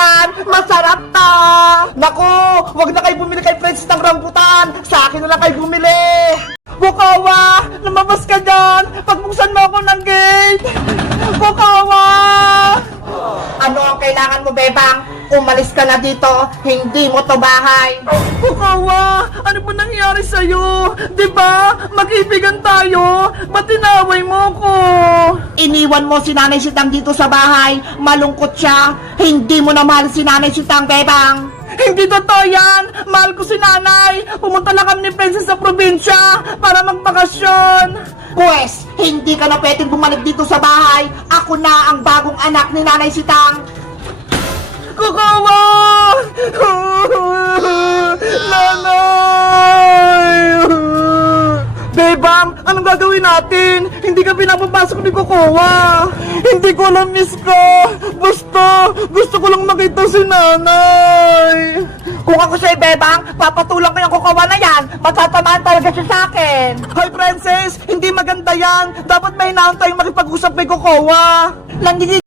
rambutan, masarap to! Naku, wag na kayo bumili kay Princess ng rambutan, sa akin na lang kayo bumili! Bukawa, lumabas ka dyan! Pagbuksan mo ako ng gate! Bukawa! Ano ang kailangan mo, Bebang? Umalis ka na dito, hindi mo to bahay! Bukawa, ano ba nangyari sa'yo? Diba, mag-ibigan tayo? Ba't tinaway mo ko? Iniwan mo si Nanay Sitang dito sa bahay, malungkot siya, hindi mo na mahal si Nanay Sitang, Bebang! Hindi totoo yan! Mahal ko si Nanay! Pumunta lang kami ni Princess sa probinsya para magbakasyon! Pwes, hindi ka na pwedeng bumalik dito sa bahay! Ako na ang bagong anak ni Nanay Sitang! Kukawa! Nanay! Bebang, anong gagawin natin? Hindi ka pinapapasok ni Kukawa! Hindi ko alam, miss ko! Gusto ko lang makita si Nanay! Kung ako sa'yo, Bebang, papatulang ko yung Kukawa na yan! Matatamaan talaga siya sa akin! Hoy, Princess! Hindi maganda yan! Dapat may hinahon tayong makipag-usap kay Kukawa! Nandito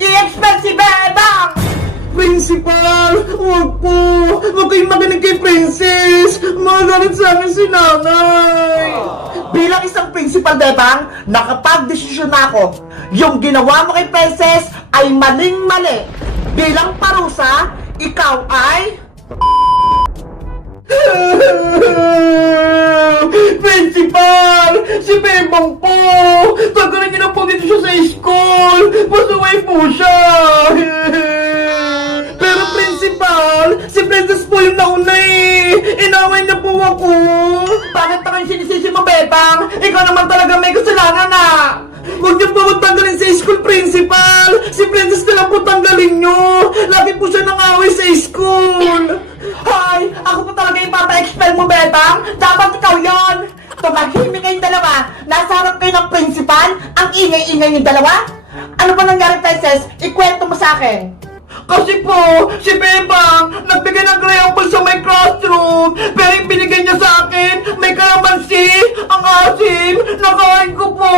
I-expel si Bebang! Principal, huwag po! Huwag kayong makinig kay Princess! Magalit sa akin si Nanay! Bilang isang principal, Bebang, nakapag-desisyon na ako. Yung ginawa mo kay Princess ay maling-mali. Bilang parusa, ikaw ay... Principal! Si Bebang po! Tagalan niyo na po dito siya sa school! Pasaway po siya! Pero Principal, si Princess po yung nauna eh! Inaway niya po ako! Bakit na kayo sinisisi mo, Bebang? Ikaw naman talaga may kasalanan ah! Huwag niyo po tanggalin sa school, Principal! Si Princess na lang po tanggalin niyo! Lagi po siya nangaway sa school! Hoy! Ako po talaga yung papa-expel mo, Bebang! Dapat ikaw yon! Tumahimik kayong dalawa! Nasa harap kayo ng principal! Ang ingay-ingay yung dalawa! Ano ba nangyari, Princess? Ikwento mo sa akin! Kasi po, si Bebang nagbigay ng crayon sa may classroom, pero yung binigay niya sa akin, may kalamansi! Ang asim! Nakain ko po!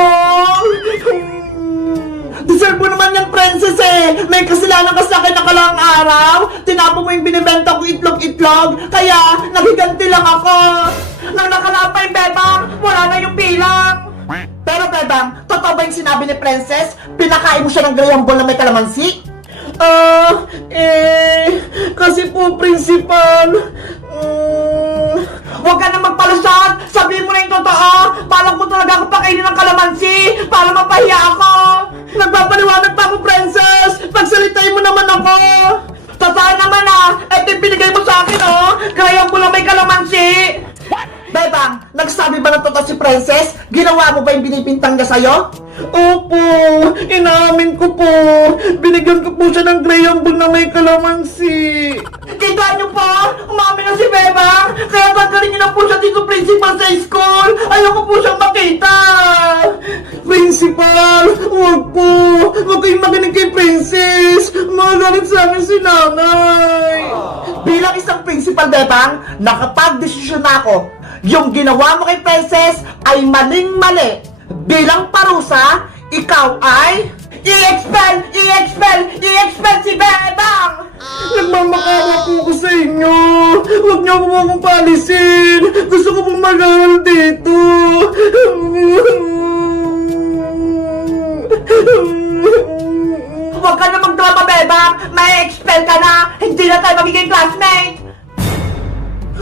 Deserve mo naman yan, Princess eh! May kasalanan ka sa akin na kalang araw! Tinapon mo yung binibenta ko itlog-itlog, kaya nagiganti lang ako! Nang nakalapay, Bebang, wala na yung bilang! Pero Bebang, totoo ba yung sinabi ni Princess? Pinakain mo siya ng graham ball na may kalamansi? Kasi po, Principal, huwag ka na magpalusot! Sabihin mo na yung totoo! Palang ko talaga ako pakainin ng kalamansi para mapahiya ako! Nagpapaliwanag pa ako, Princess! Pagsalitain mo naman ako! Totoo naman ah! Ito yung binigay mo sa akin oh! Kaya mo lang may kalamansi! Bebang, nagsabi ba ng totoo si Princess? Ginawa mo ba yung binibintang niya sa'yo? Opo, inaamin ko po. Binigyan ko po siya ng graham ball na may kalamansi. Kita niyo po, umamin na si Bebang. Kaya tanggalin niyo na po siya dito, Principal, sa school. Ayoko po siyang makita. Principal, huwag po. Huwag kayong makinig kay Princess. Magalit sa akin si nanay. Bilang isang principal, Bebang, nakapag-desisyon na ako. Yung ginawa mo kay Princess ay maling-mali. Bilang parusa, ikaw ay i-expel si Bebang! Nagmamakawa po ko sa inyo. Huwag niyo po akong palisin. Gusto ko pong mag-aaral dito. Huwag ka na magdrama, Bebang. May expel ka na. Hindi na tayo magiging classmate.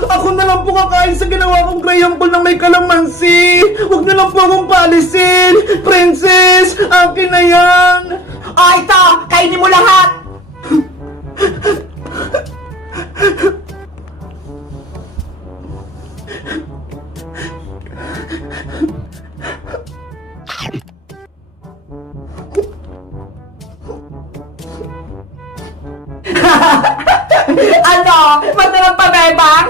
Ako na lang po kakain sa ginawa kong graham ball na may kalamansi. Huwag na lang po akong palisin. Princess, akin na yan. O ito, kainin mo lahat. Ano? Masarap pa, Bebang?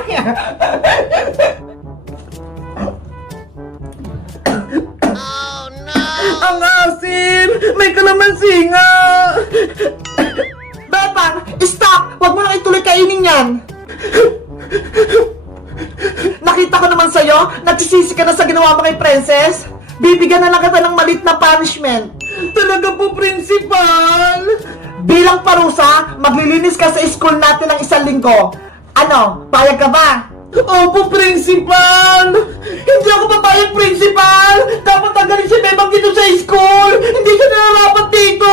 Oh, no! Ang asin! May kalamansi nga! Bebang, stop! Huwag mo na ituloy kainin yan! Nakita ko naman sa'yo, nagsisisi ka na sa ginawa mo kay Princess. Bibigyan na lang kita ng malit na punishment. Talaga po, Principal? Bilang parusa, maglilinis ka sa school natin ng 1 linggo. Ano, payag ka ba? Opo, Principal! Hindi ako papayag, Principal! Dapat tanggalin si Bebang dito sa school! Hindi siya nararapat dito!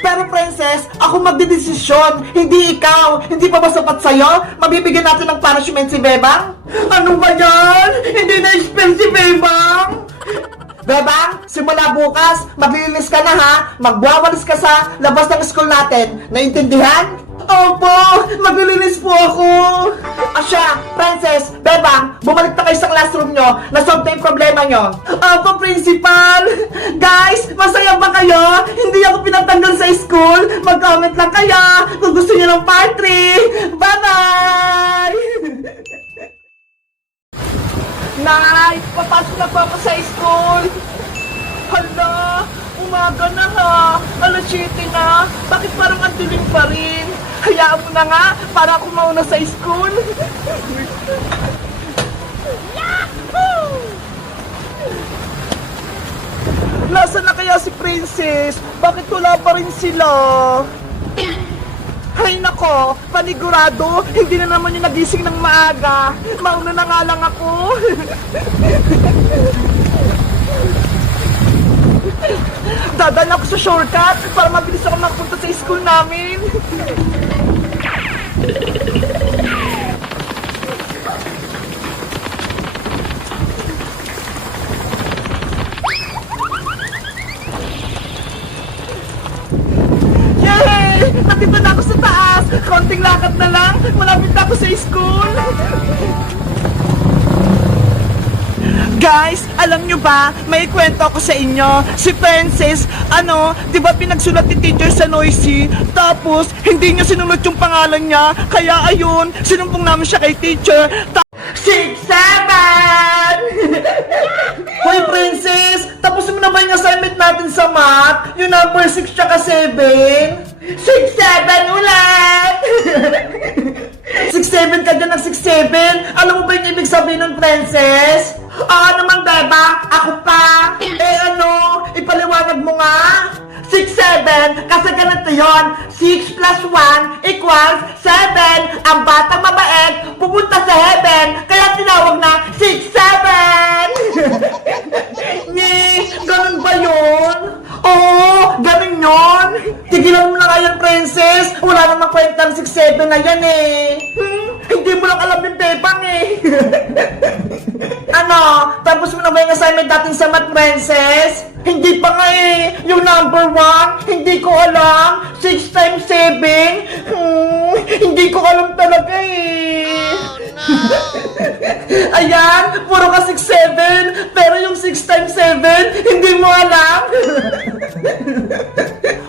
Pero Princess, ako magdedesisyon, hindi ikaw. Hindi pa ba sapat sa'yo? Mabibigyan natin ng punishment si Bebang? Ano ba yan? Hindi na-expel si Bebang? Bebang, simula bukas, maglilinis ka na ha. Magwawalis ka sa labas ng school natin. Naintindihan? Opo, maglilinis po ako. Asya, Princess, Bebang, bumalik na kayo sa classroom nyo. Nasolve na yung problema nyo. Opo, Principal. Guys, masaya ba kayo? Hindi ako pinatanggal sa school. Mag-comment lang kayo kung gusto nyo ng part 3. Bye-bye! Nay, papasok na po ako sa school. Hala, umaga na ha. Alas 7 na. Bakit parang ang dilim pa rin? Hayaan mo na nga, para ako mauna sa school. Yahoo! Nasaan na kaya si Princess? Bakit wala pa rin sila? Hay nako, panigurado, hindi na naman yung nagising ng maaga. Mauna na nga lang ako. Dadaan ako sa shortcut para mabilis ako makapunta sa school namin. Nandito na ako sa taas! Konting lakad na lang! Malapit na ako sa school! Guys, alam nyo ba, may kwento ako sa inyo. Si Princess, di ba pinagsulat ni teacher sa Noisy? Tapos, hindi niya sinunod yung pangalan niya. Kaya ayun, sinumpong namin siya kay teacher. 6, 7! Hoy, Princess! Tapos mo na ba yung assignment natin sa math? Yung number 6 tsaka 7? 6-7 ulit! 6-7 ka dyan ng 6-7? Alam mo ba yung ibig sabihin ng Princess? Naman, Beba? Ako pa? Ipaliwanag mo nga? 6-7, kasi ganito yun. 6 plus 1 equals 7. Ang batang mabait pupunta sa heaven, kaya tinawag na 6-7. Ganun ba yun? Oo, ganun yun. Tigilan mo na nga yan, Princess. Wala namang kwentang 6-7 na yan eh. Hindi mo lang alam yung Bebang eh. Tapos mo na ba yung assignment natin sa math, Princess? Hindi pa nga eh. Yung number 1, hindi ko alam. 6 times 7? Hindi ko alam talaga eh. Oh, no. Ayan, puro ka 6-7. Pero yung 6 times 7, hindi mo alam.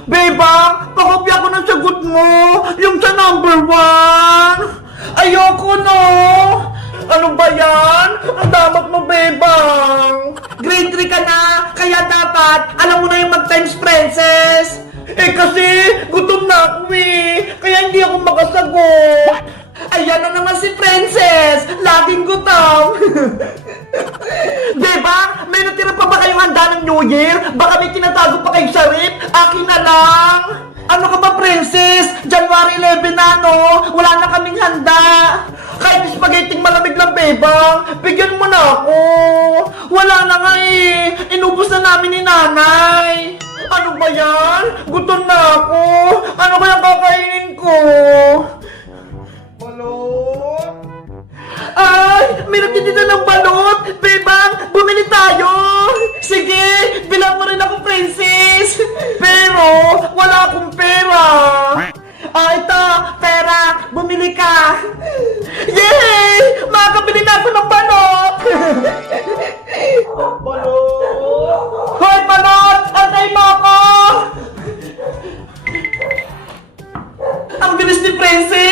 Bebang, pakopya ko ng sagot mo. Yung sa number 1. Ayoko no. Ano ba yan? Ang damat mo, Bebang. Grade 3 ka na, kaya dapat alam mo na yung mag-times, Princess. Kasi gutom Gutom na ako eh. Kaya hindi ako makasagot. Ayan na naman si Princess. Laging gutom. Diba? May natira pa ba kayong handa ng New Year? Baka may tinatago pa kayong sarip? Akin na lang. Ano ka ba, Princess? January 11 na, no? Wala na kaming handa. Kahit spaghetti malamig lang, bebang. Bigyan mo na ako. Wala na nga eh. Inubos na namin ni nanay. Ano ba yan? Gutom na ako. Ano kaya kakainin ko? Balot? Ay! May nagtitinda ng balot! Bebang! Bumili tayo! Sige! Bilang mo rin ako, Princess! Pero, wala akong pera! Ito! Pera! Bumili ka! Yay! Makakabili na ako ng balot! Balot! Hoy, balot! Antay mo ako! Ang bilis ni Princess!